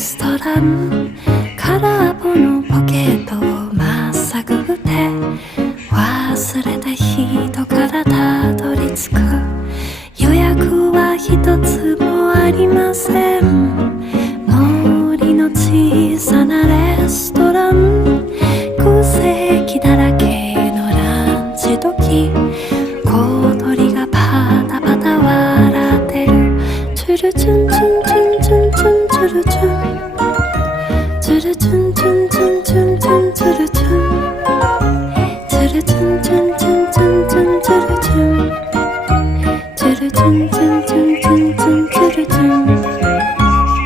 ストラン空っぽのポケットをまっさぐって忘れた人からたどり着く予約は一つもありません森の小さなレストラン空席だらけのランチ時小鳥がパタパタ笑ってるチュルチュンチュンチュンチュンチュンチュルチュンチュルチュンチュンチュンチュンチュンチュルチュンチュルチュンチュンチュンチュンチュンチュルチュンチュルチュンチュンチュンチュンチュンチュルチュン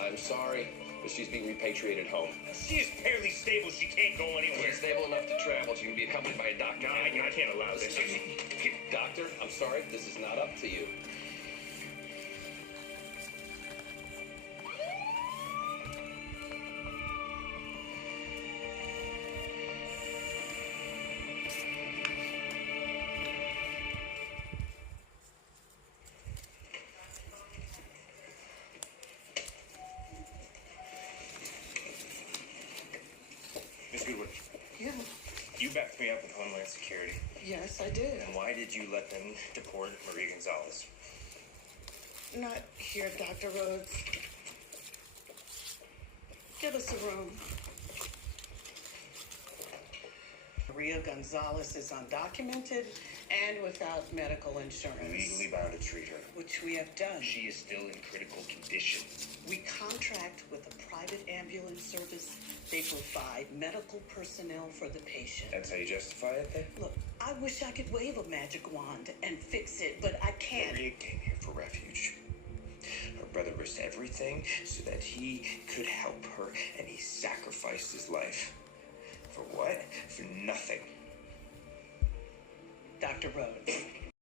I'm sorry, but she's being repatriated home. She is barely stable. She can't go anywhere. She's stable enough to travel. She can be accompanied by a doctor. No, I can't allow this. Doctor, I'm sorry. This is not up to you. Miss Goodwin, Yeah, you backed me up with Homeland Security. yes, I did. And why did you let them deport Maria Gonzalez? Not here, Dr. Rhodes. Give us a room. Maria Gonzalez is undocumented and without medical insurance. Legally bound to treat her. Which we have done. She is still in critical condition. We contract with a private ambulance service. They provide medical personnel for the patient. That's how you justify it then? Look, I wish I could wave a magic wand and fix it, but I can't. Maria came here for refuge. Her brother risked everything so that he could help her, and he sacrificed his life. For what? For nothing. Dr. Rhodes,